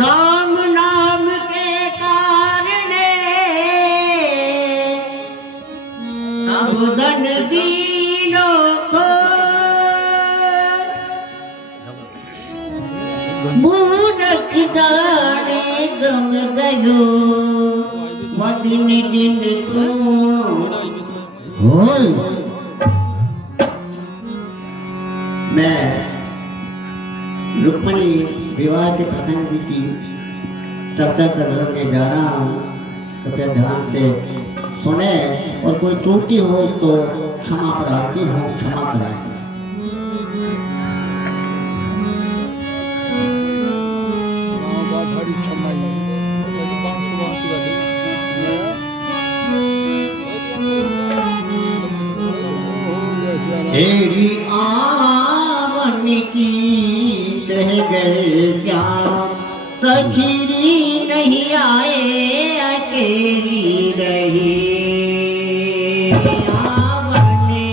राम नाम के कारणे सब धन दीनो को मूरख जाने गम गयो दिन दिन मैं रुक्मणी विवाह के प्रसंग की चर्चा करने जा रहा हूँ। कृपया ध्यान से सुने और कोई त्रुटि हो तो क्षमा प्रार्थी हो, क्षमा कराएं। तेरी आवन की रह गए श्याम सखीरी नहीं आए अकेली रही आवन की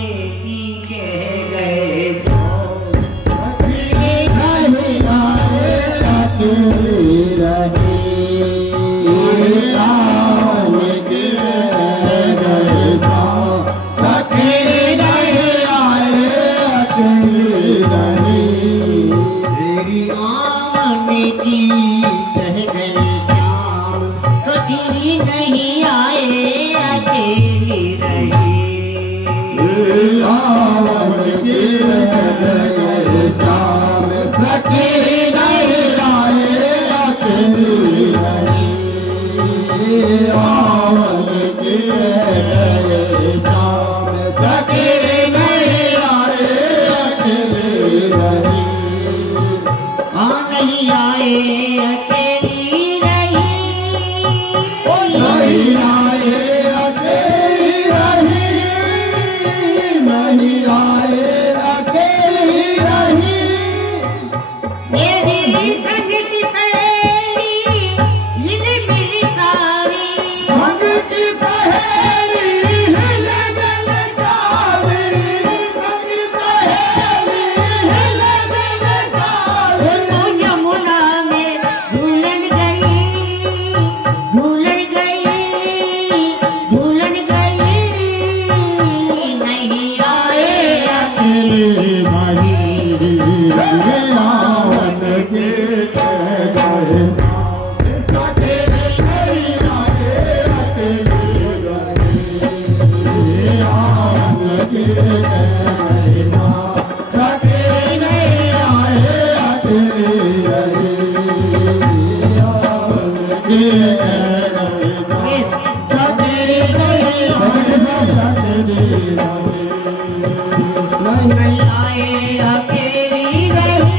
कह गए सखीरी नहीं आए अकेली रही नहीं आए अकेली रही आवन की गए शाम सखी नहीं आए अकेली रही आवन की गए शाम सखी नहीं आए अकेली रही नहीं आए अकेली रही नहीं आए अकेली रही नहीं आए अकेली रही मेरी संग की सहेली इन मेरी सारी संग की सहेली हिल मिल सारी संग की सहेली हिल मिल सारी वो यमुना में झूलन गई झूलन नहीं आए अकेले आवन के गए नहीं आए अकेली रही नहीं आए अकेली रही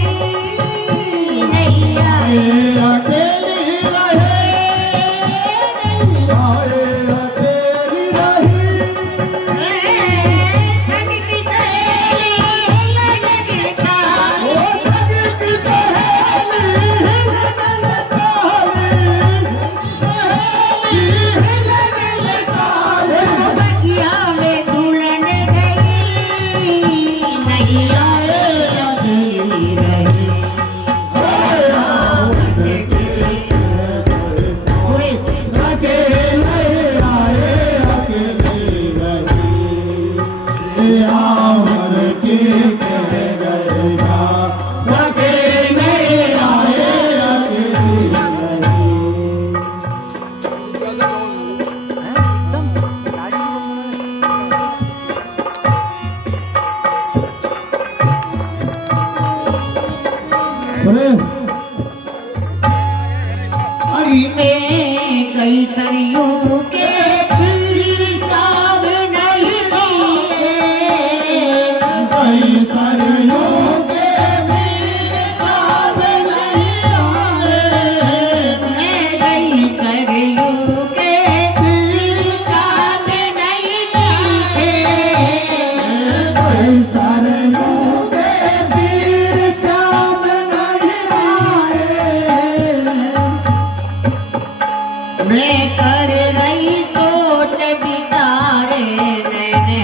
नहीं आए अकेली रही संग की सहेली लगे तारी संग की सहेली लगे तारी बगिया में झूलन नहीं आए अकेली रही सके नहीं आए अकेली रही आवन की कह गए सके नहीं आए अकेली हरि में कई सरियों के फिर साब नहीं लिए कई सरियों के फिर साब नहीं आए कई सरियों के फिर साब नहीं लिए कई सरियों के फिर साब नहीं आए मैं कर रही सोच बितारे मैंने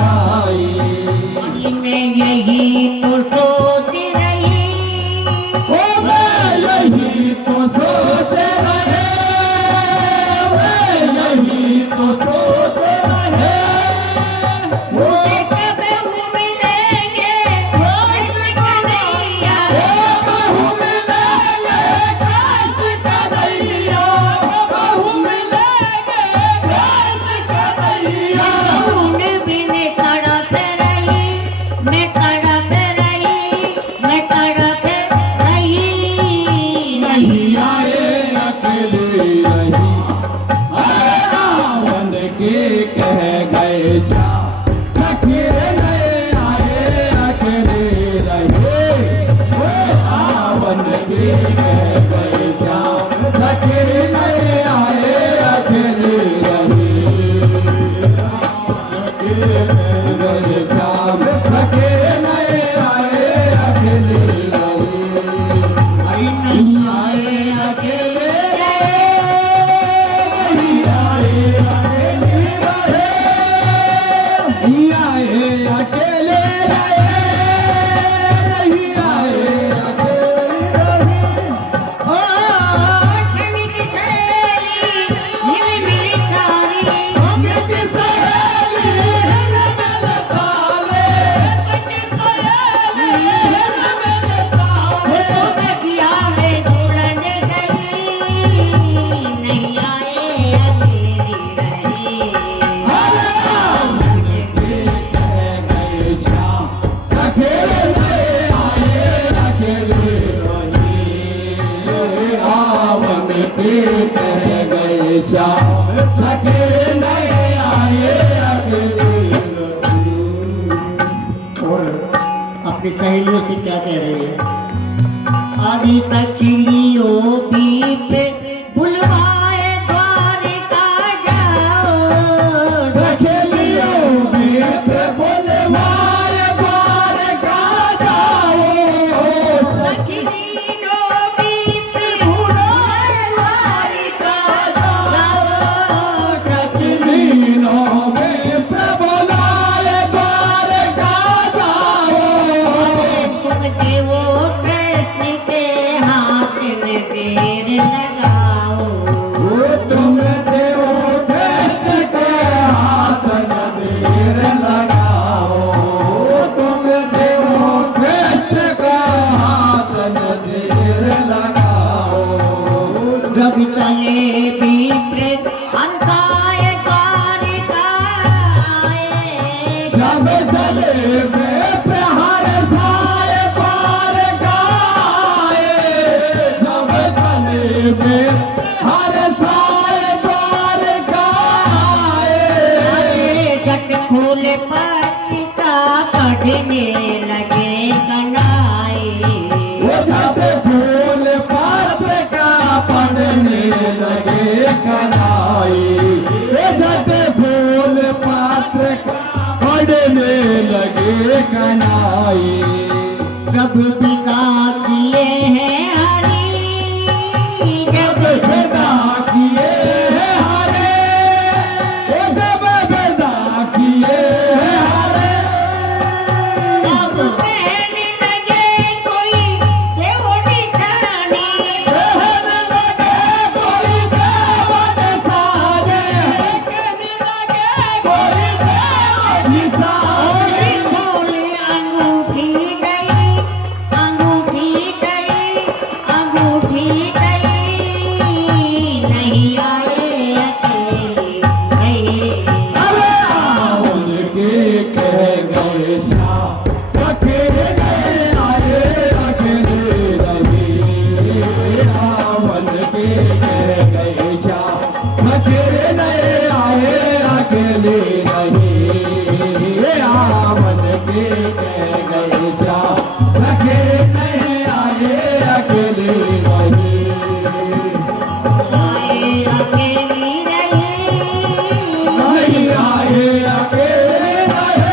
कनाई। मैं यही तो सोच रही, ओ मैं यही तो सोच रहे, मैं यही तो सोच रहे। मुझे कब मिलेंगे कृष्ण कन्हैया, बहु मिलेंगे कृष्ण कन्हैया, बहु मिलेंगे कृष्ण कन्हैया। ढूंढ बिन तड़प रही, मैं तड़प रही, मैं तड़प रही। नहीं आए अकेले रही, रावण के कह गए श्याम फकीर नहीं आए अकेले रहे। वो रावण के कह गए श्याम फकीर नहीं आए अकेले रहे। रावण के कह गए श्याम फकीर नहीं आए अकेले रहे। नहीं आए अकेले रहे, नहीं आए अकेले रहे, नहीं आए अकेले रहे, नहीं आए अकेले रहे। ओ ठनिक सहेली हिल मिल सारी, अमित सहेली हिल मिल साले, अमित सहेली हिल मिल साले। वो तो बगिया में झूलन गई, नहीं आए अकेली रही। रावण के कह गए श्याम सखेरे नहीं आए अकेले रहे। रावण के कह गए श्याम सखेरे नहीं आए अकेले रहे। और अपनी सहेलियों से क्या कह रहे हैं? आदि सखिलियों भी पे बुलवाए द्वारिका जाओ, सखेलियों में बुलवाए द्वारका जाओ। सखिलियों भी पे बुलवाए द्वारिका जाओ। सखिलियों में बुलाए द्वारका जाओ। तुम देवो कृष्ण के हाथ में देर लगाओ, तुम देव कृष्ण के हाथ न देर लगाओ। तुम देव कृष्ण के हाथ न देर लगाओ। जब चले विप्र हंसाए द्वारिका आए, जब चले में प्रहार साए पार गाए। जब चले में हर साए पार गाए। अरे जट खोल पत्रिका पढ़ने लगे कनाई, वो जब फूल पात्र का पढ़ने लगे कनाई। वो जब फूल पात्र का पढ़ने लगे कनाई। जब पिता किए हैं हरि, जब पैदा किए हैं हरे, वो जब पैदा किए हैं हरे। तब कहने लगे कोई देव निशानी, कहने लगे कोई देव निशाने, कहने लगे कोई देव निशाने। और खोले अंगूठी गई, अंगूठी गई, अंगूठी गई, नहीं आए अकेले नहीं। अरे रावण के कह गए श्याम सखेरे नहीं आए अकेले रहे। रावण के कह गए श्याम सखेरे नहीं आए अकेले रहे। रावण के कह गए श्याम सखेरे नहीं आए अकेले रहे। आए अकेली रही, नहीं आए अकेले रहे,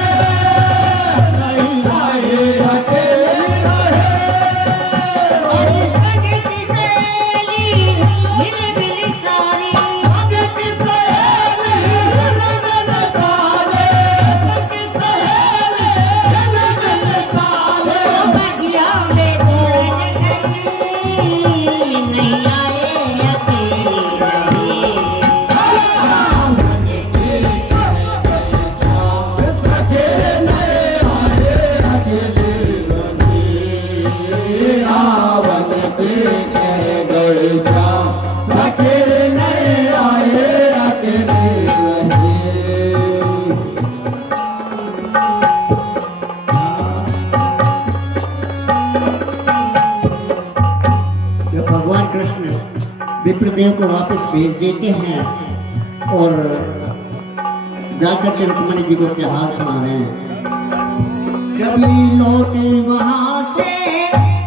नहीं आए अकेले रहे। और जगत सहेली हिल मिल सारी, जग की सहेली हिल मिल साले, जग की विप्रदेव को वापस भेज देते हैं और जाकर के रुक्मणी जी को क्या हाल सुना रहे हैं। कभी लौटे वहां से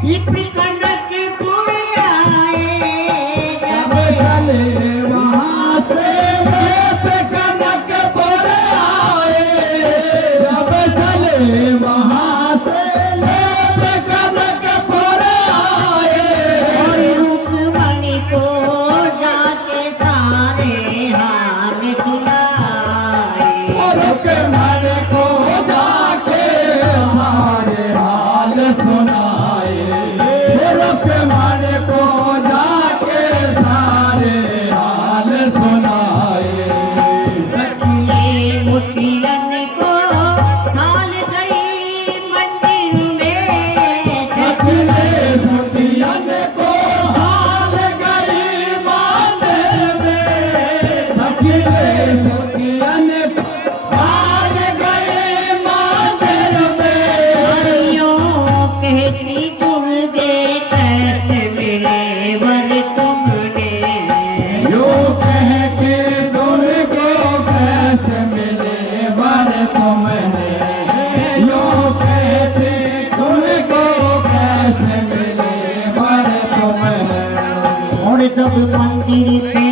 विप्रकनकपुर आए, जब चले वहाँ से विप्रकनकपुर आए, जब चले वहाँ से विप्रकनकपुर आए, और रुक्मणी को जाके सारे हाल सुनाए। और रुक्मणी को जाके सारे हाल सुनाए, रुक्मणी को जाके सारे हाल सुनाए। सखिए मोतियन को थाल गई मंदिर में, सखिए सखियन को हाल गई मंदिर में, सखिए सखियन को हाल गई मंदिर में। हरियों कहती दुर्गे कैसे मिले वर तुमने, यो कह के दुर्गे कैसे मिले वर तुमने, यो कहते दुर्गे कैसे मिले वर तुमने। और जब मंदिर के